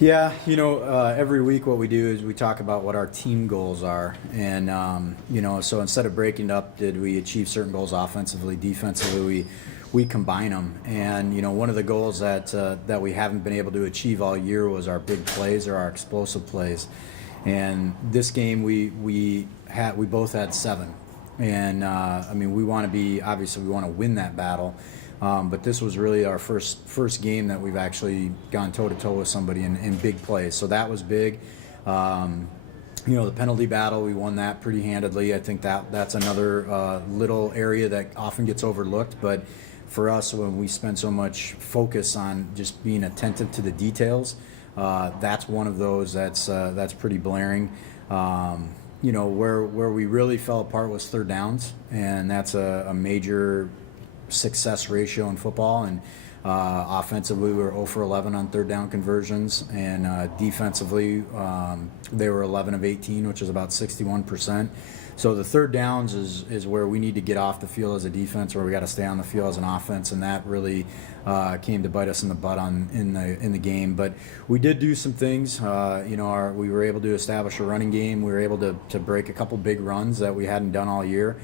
Yeah, every week what we do is we talk about what our team goals are. And, so instead of breaking up, did we achieve certain goals offensively, defensively, we combine them. And, one of the goals that we haven't been able to achieve all year was our big plays or our explosive plays. And this game we both had 7. And, we want to obviously we want to win that battle. But this was really our first game that we've actually gone toe-to-toe with somebody in big plays. So that was big. The penalty battle, we won that pretty handedly. I think that's another little area that often gets overlooked. But for us, when we spend so much focus on just being attentive to the details, that's one of those that's pretty blaring. Where we really fell apart was third downs, and that's a major success ratio in football. And offensively, we were 0 for 11 on third down conversions, and defensively, they were 11 of 18, which is about 61%. So the third downs is where we need to get off the field as a defense, where we got to stay on the field as an offense, and that really came to bite us in the butt in the game. But we did do some things. We were able to establish a running game. We were able to break a couple big runs that we hadn't done all year.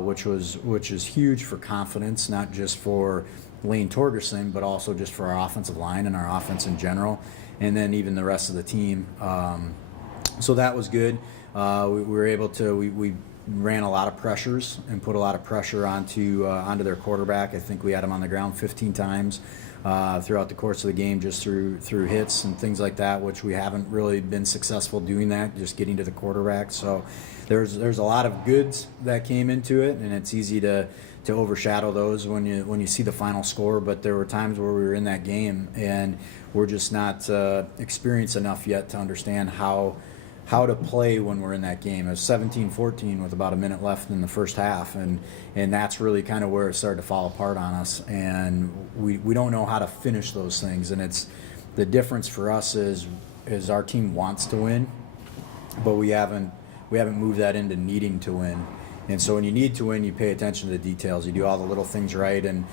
Which is huge for confidence, not just for Lane Torgerson, but also just for our offensive line and our offense in general, and then even the rest of the team. So that was good. We were able to we ran a lot of pressures and put a lot of pressure onto their quarterback. I think we had him on the ground 15 times throughout the course of the game, just through hits and things like that, which we haven't really been successful doing that, just getting to the quarterback. So there's a lot of goods that came into it, and it's easy to overshadow those when you see the final score. But there were times where we were in that game and we're just not experienced enough yet to understand how to play when we're in that game. It was 17-14 with about a minute left in the first half, and that's really kind of where it started to fall apart on us. And we don't know how to finish those things. And it's the difference for us is our team wants to win, but we haven't moved that into needing to win. And so when you need to win, you pay attention to the details. You do all the little things right, and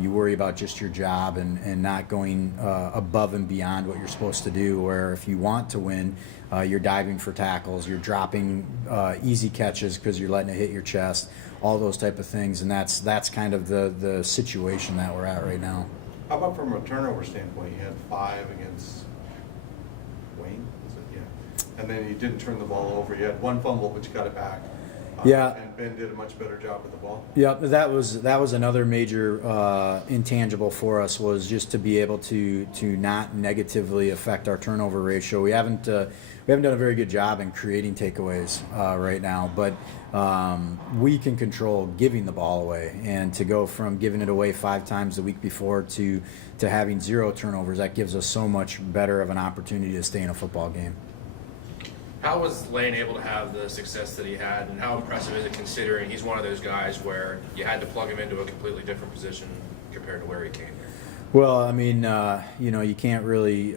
you worry about just your job and not going above and beyond what you're supposed to do. Where if you want to win, you're diving for tackles, you're dropping easy catches because you're letting it hit your chest, all those type of things. And that's kind of the situation that we're at right now. How about from a turnover standpoint? You had 5 against Wayne, is it? Yeah. And then you didn't turn the ball over. You had 1 fumble, but you got it back. Yeah. And Ben did a much better job with the ball. Yeah, that was another major intangible for us, was just to be able to not negatively affect our turnover ratio. We haven't done a very good job in creating takeaways right now, but we can control giving the ball away, and to go from giving it away 5 times the week before to having 0 turnovers, that gives us so much better of an opportunity to stay in a football game. How was Lane able to have the success that he had, and how impressive is it considering he's one of those guys where you had to plug him into a completely different position compared to where he came here? Well, you can't really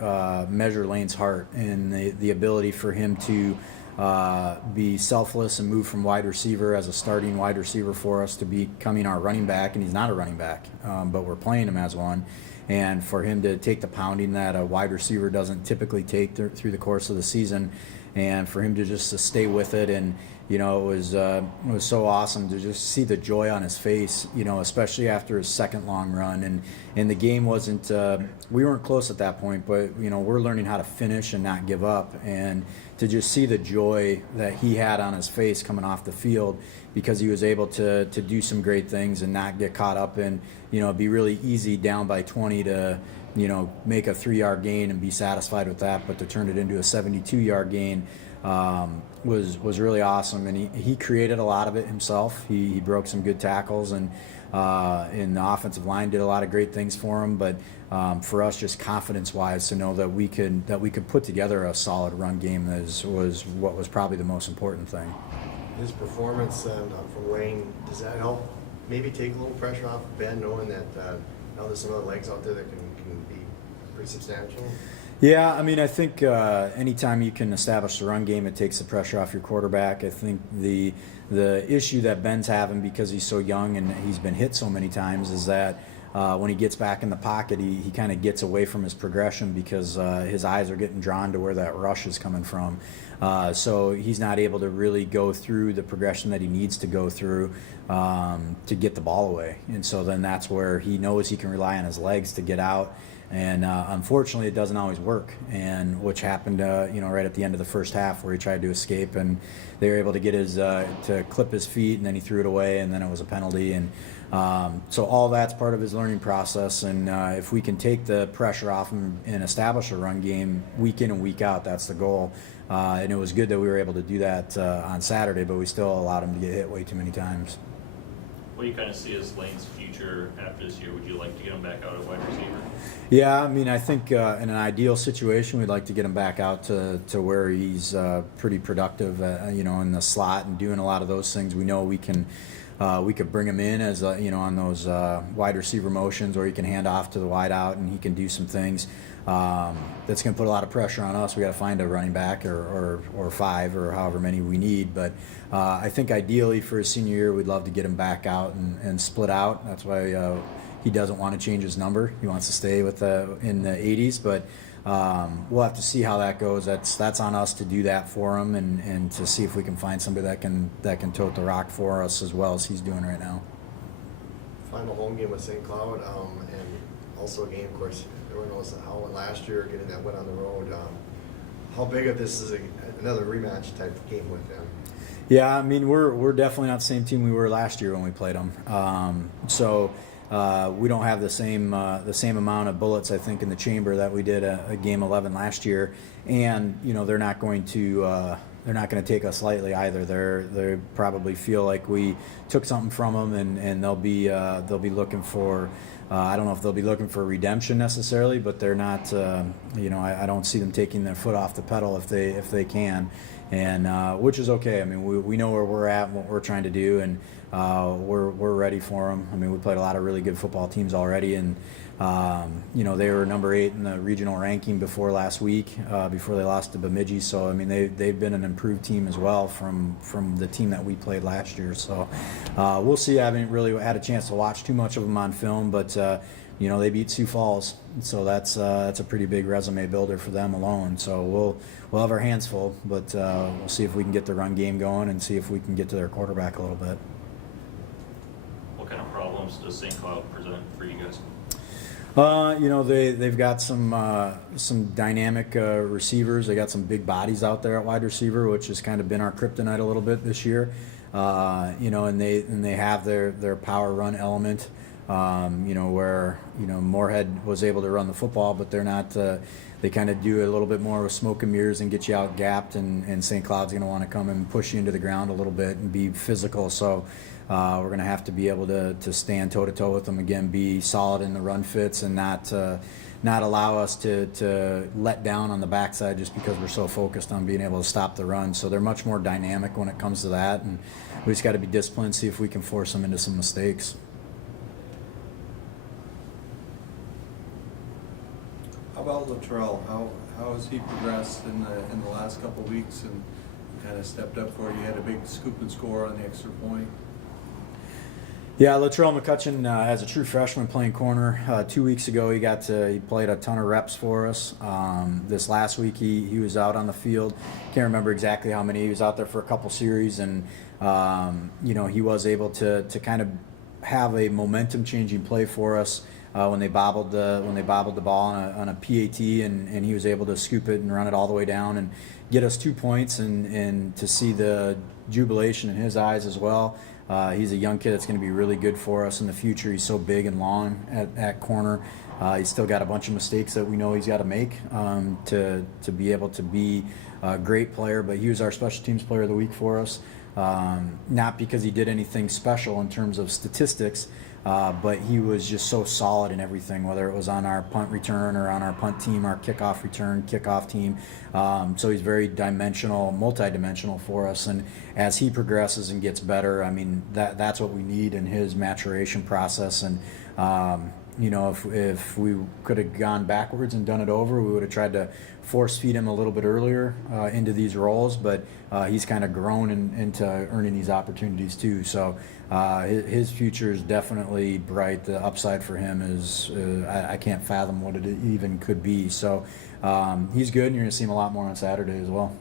measure Lane's heart and the ability for him to be selfless and move from wide receiver as a starting wide receiver for us to becoming our running back, and he's not a running back, but we're playing him as one. And for him to take the pounding that a wide receiver doesn't typically take through the course of the season, and for him to stay with it, and it was so awesome to just see the joy on his face, especially after his second long run, and the game wasn't we weren't close at that point, but we're learning how to finish and not give up, and to just see the joy that he had on his face coming off the field because he was able to do some great things and not get caught up in be really easy down by 20 to make a 3-yard gain and be satisfied with that, but to turn it into a 72-yard gain was really awesome. And he created a lot of it himself. He broke some good tackles, and in the offensive line did a lot of great things for him. But for us, just confidence-wise, to know that we could put together a solid run game was what was probably the most important thing. His performance from Wayne, does that help maybe take a little pressure off Ben, knowing that now there's some other legs out there that can be pretty substantial? Yeah, I think anytime you can establish the run game, it takes the pressure off your quarterback. I think the issue that Ben's having, because he's so young and he's been hit so many times, is that when he gets back in the pocket, he kind of gets away from his progression because his eyes are getting drawn to where that rush is coming from. So he's not able to really go through the progression that he needs to go through to get the ball away. And so then that's where he knows he can rely on his legs to get out. And unfortunately, it doesn't always work, and which happened, right at the end of the first half, where he tried to escape, and they were able to get his to clip his feet, and then he threw it away, and then it was a penalty. And so all that's part of his learning process. And if we can take the pressure off him and establish a run game week in and week out, that's the goal. And it was good that we were able to do that on Saturday, but we still allowed him to get hit way too many times. What do you kind of see as Lane's future after this year? Would you like to get him back out at wide receiver? Yeah, I mean, I think in an ideal situation, we'd like to get him back out to where he's pretty productive, in the slot and doing a lot of those things. We know we could bring him in as on those wide receiver motions, where he can hand off to the wide out and he can do some things. That's going to put a lot of pressure on us. We got to find a running back or five or however many we need. But I think ideally for his senior year, we'd love to get him back out and split out. That's why he doesn't want to change his number. He wants to stay with in the 80s. But we'll have to see how that goes. That's on us to do that for him and to see if we can find somebody that can tote the rock for us as well as he's doing right now. Final home game with St. Cloud, and also a game, of course, everyone knows how it went last year, getting that win on the road. How big of this is another rematch type game with them? Yeah, I mean, we're definitely not the same team we were last year when we played them. We don't have the same amount of bullets, I think, in the chamber that we did a game 11 last year, and they're not going to take us lightly either. They probably feel like we took something from them, and they'll be looking for. I don't know if they'll be looking for redemption necessarily, but they're not. I don't see them taking their foot off the pedal if they can, and which is okay. I mean, we know where we're at and what we're trying to do, and we're ready for them. I mean, we played a lot of really good football teams already, and they were number 8 in the regional ranking before last week, before they lost to Bemidji. So I mean, they've been an improved team as well from the team that we played last year. So we'll see. I haven't really had a chance to watch too much of them on film, but they beat Sioux Falls, so that's a pretty big resume builder for them alone. So we'll have our hands full, but we'll see if we can get the run game going and see if we can get to their quarterback a little bit. What kind of problems does St. Cloud present for you guys? They've got some dynamic receivers. They got some big bodies out there at wide receiver, which has kind of been our kryptonite a little bit this year. And they have their power run element. Where Moorhead was able to run the football, but they're not. They kind of do a little bit more with smoke and mirrors and get you out gapped, and St. Cloud's going to want to come and push you into the ground a little bit and be physical. So we're going to have to be able to stand toe-to-toe with them again, be solid in the run fits, and not allow us to let down on the backside just because we're so focused on being able to stop the run. So they're much more dynamic when it comes to that, and we just got to be disciplined, see if we can force them into some mistakes. How about Luttrell? How has he progressed in the last couple of weeks and kind of stepped up for you? You had a big scoop and score on the extra point. Yeah, Latrell McCutcheon, as a true freshman playing corner, 2 weeks ago he played a ton of reps for us. This last week he was out on the field. Can't remember exactly how many. He was out there for a couple series, and he was able to kind of have a momentum changing play for us when they bobbled the ball on a PAT, and he was able to scoop it and run it all the way down and get us 2 points, and to see the jubilation in his eyes as well. He's a young kid that's going to be really good for us in the future. He's so big and long at corner. He's still got a bunch of mistakes that we know he's got to make to be able to be a great player, but he was our special teams player of the week for us. Not because he did anything special in terms of statistics, but he was just so solid in everything, whether it was on our punt return or on our punt team, our kickoff return, kickoff team. So he's very multi-dimensional for us. And as he progresses and gets better, I mean, that's what we need in his maturation process. And, you know, if we could have gone backwards and done it over, we would have tried to force feed him a little bit earlier into these roles. But he's kind of grown into earning these opportunities too. So his future is definitely bright. The upside for him is I can't fathom what it even could be. So he's good, and you're going to see him a lot more on Saturday as well.